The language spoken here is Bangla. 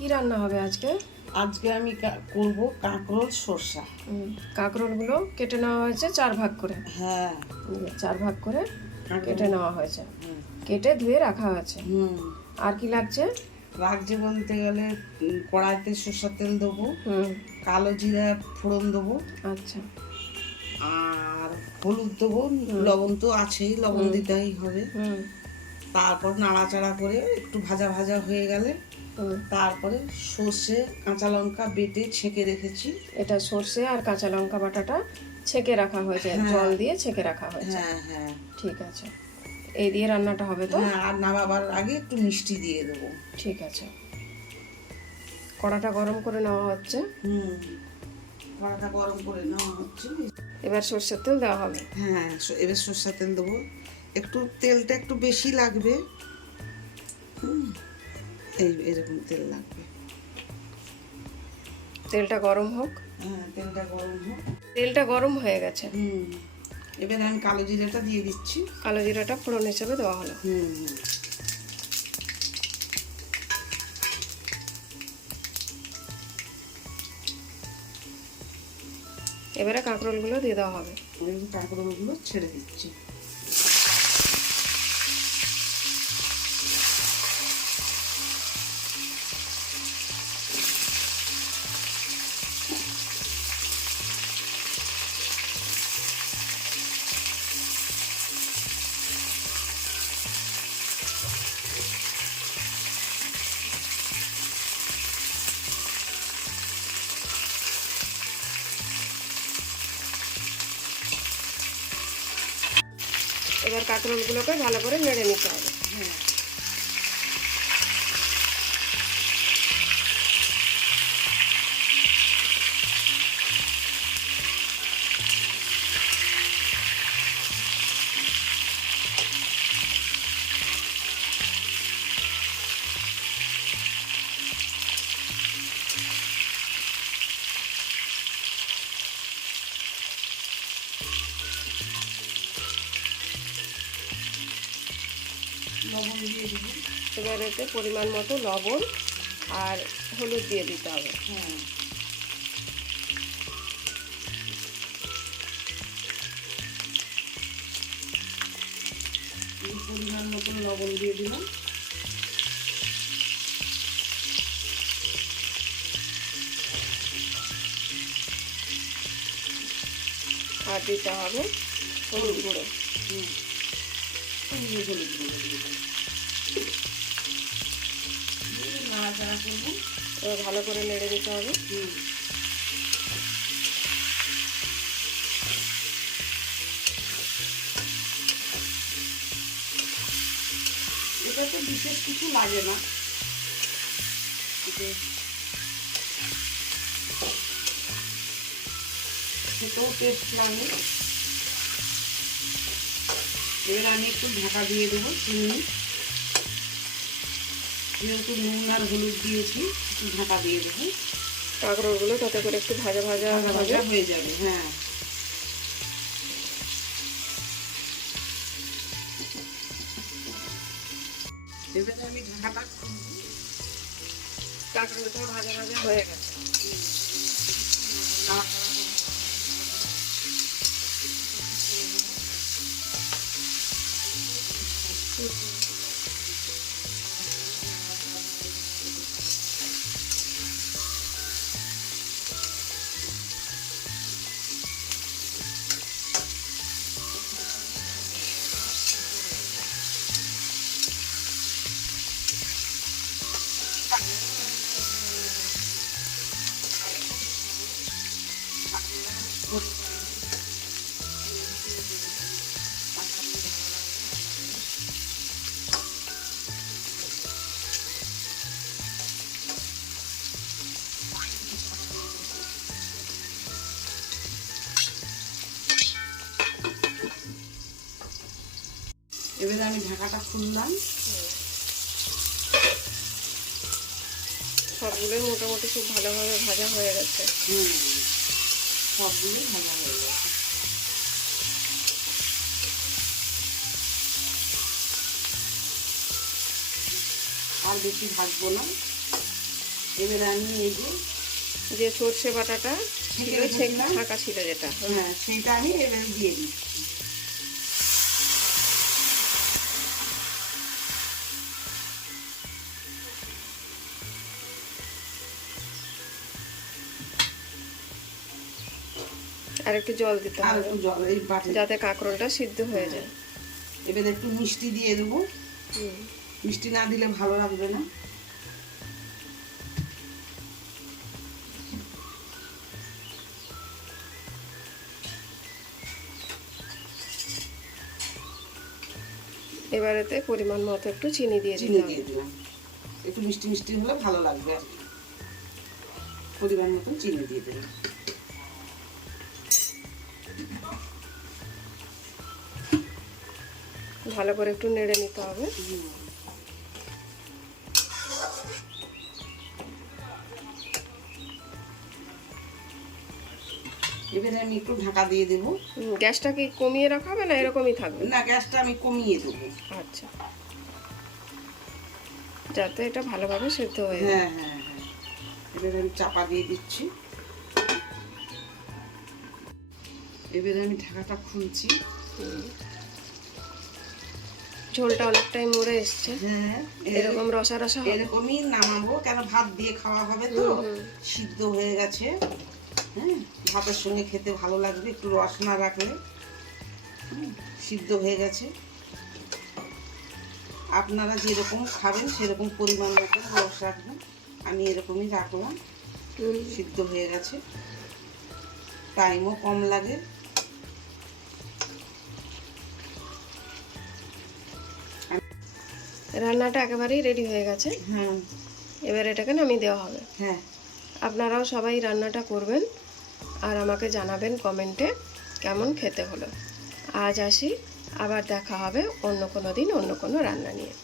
কি রান্না হবে আজকে? আজকে আমি করব কাঁকরোল সর্ষা। কাঁকরোলগুলো কেটে নেওয়া হয়েছে 4 ভাগ করে। হ্যাঁ, 4 ভাগ করে কেটে কাঁকরোল। নেওয়া হয়েছে, হুম কেটে ধুয়ে রাখা হয়েছে। হুম আর কি লাগছে? রাখছে বলতে গেলে কড়াইতে সর্ষার তেল দেবো, হুম, কালো জিরা ফোড়ন দেবো, আচ্ছা। আর হলুদ দেবো, লবণ তো আছেই, লবণ দিতেই হবে। হুম তারপর নাড়াচাড়া করে একটু ভাজা ভাজা হয়ে গেলে হুম তারপরে সর্ষে কাঁচা লঙ্কা বেটে ছেঁকে রেখেছি। এটা সর্ষে আর কাঁচা লঙ্কা বাটাটা ছেঁকে রাখা হয়েছে, হ্যাঁ। জল দিয়ে ছেঁকে রাখা হয়েছে। হ্যাঁ হ্যাঁ ঠিক আছে, এই দিয়ে রান্নাটা হবে তো? হ্যাঁ, আর নামাবার আগে একটু মিষ্টি দিয়ে দেবো। ঠিক আছে, কড়াটা গরম করে নেওয়া হচ্ছে। হুম কড়াটা গরম করে নেওয়া হচ্ছে। এবার সর্ষের তেল দেওয়া হবে। হ্যাঁ, এবার সর্ষের তেল দেবো, একটু তেলটা একটু বেশি লাগবে। হুম, এরকম তেল লাগবে। তেলটা গরম হোক। হ্যাঁ, তেলটা গরম হোক। তেলটা গরম হয়ে গেছে। এবার আমি কালো জিরাটা দিয়ে দিচ্ছি। কালো জিরাটা ফোড়ন হিসেবে দেওয়া হলো। হুম এবারে কাঁকরোলগুলো দিয়ে দেওয়া হবে। কাঁকরোলগুলো ছেড়ে দিচ্ছি। এবার কাঁকরোলগুলোকে ভালো করে নেড়ে নিতে হবে। হ্যাঁ, লবণ দিয়ে দেবো। এবার এতে পরিমাণ মতো লবণ আর হলুদ দিয়ে দিতে হবে। হ্যাঁ, পরিমাণ মতন লবণ দিয়ে দিলাম। আর দিতে হবে হলুদ গুঁড়ো। হলুদ গুঁড়ো দিয়ে দিলাম। নাড়াচাড়া করবো। এবার ভালো করে নেড়ে দিতে হবে। এটাতে বিশেষ কিছু লাগে না, খেতেও টেস্ট লাগে। এবার আমি একটু ঢাকা দিয়ে দেবো চিনি, যেহেতু নুন আর হলুদ দিয়েছি একটু ঢাকা দিয়ে দেবো। কাঁকরোলগুলো তাতে করে একটু ভাজা ভাজা ভাজা ভাজা হয়ে যাবে। হ্যাঁ, এবারে আমি ঢাকাটা কাঁকরোলটা ভাজা ভাজা হয়ে গেছে। এবারে আমি ঢাকাটা খুললাম। সবগুলোই মোটামুটি খুব ভালোভাবে ভাজা হয়ে গেছে। সবগুলোই ভাজা হয়ে গেছে। আর বেশি ভাজবো না, এবারে আমি এই যে সর্ষে বাটাটা ছিল রেখেছিলাম, ফাঁকা ছিল যেটা, হ্যাঁ সেইটা আমি এবারে দিয়ে দিচ্ছি। আর একটু জল দিতে আর হবে একটু জল এই বাটি, যাতে কাঁকরোলটা সিদ্ধ হয়ে যায়। এবারে একটু মিষ্টি দিয়ে দেবো, মিষ্টি না দিলে ভালো লাগবে না। এবারেতে পরিমাণ মতো একটু চিনি দিয়ে চিনি দিতে দিয়ে হবে। দিলাম, একটু মিষ্টি মিষ্টি হলে ভালো লাগবে আর কি। পরিমাণ মতো চিনি দিয়ে দিলাম। ভালো করে একটু নেড়ে নিতে হবে। এবারে আমি একটু ঢাকা দিয়ে দেবো। গ্যাসটা কি কমিয়ে রাখা হবে না এরকমই থাকবে? না, গ্যাসটা আমি কমিয়ে দেবো। আচ্ছা, যাতে এটা ভালোভাবে সেদ্ধ হয়ে যায়। হ্যাঁ হ্যাঁ হ্যাঁ, এবারে আমি চাপা দিয়ে দিচ্ছি। এবারে আমি ঢাকাটা খুলছি। ঝোলটা অনেকটাই মরে এসছে, হ্যাঁ এরকম রসা রসা হবে। এরকমই নামাবো, কেন ভাত দিয়ে খাওয়া হবে তো, সিদ্ধ হয়ে গেছে। হ্যাঁ, ভাতের সঙ্গে খেতে ভালো লাগবে একটু রস না রাখলে। সিদ্ধ হয়ে গেছে। আপনারা যেরকম খাবেন সেরকম পরিমাণ মতো রস রাখবেন, আমি এরকমই রাখলাম। সিদ্ধ হয়ে গেছে, টাইমও কম লাগে। রান্নাটা একেবারেই রেডি হয়ে গেছে। হ্যাঁ এবার এটাকে নামিয়ে দেওয়া হবে। হ্যাঁ, আপনারাও সবাই রান্নাটা করবেন আর আমাকে জানাবেন কমেন্টে কেমন খেতে হলো। আজ আসি, আবার দেখা হবে অন্য কোনো দিন অন্য কোনো রান্না নিয়ে।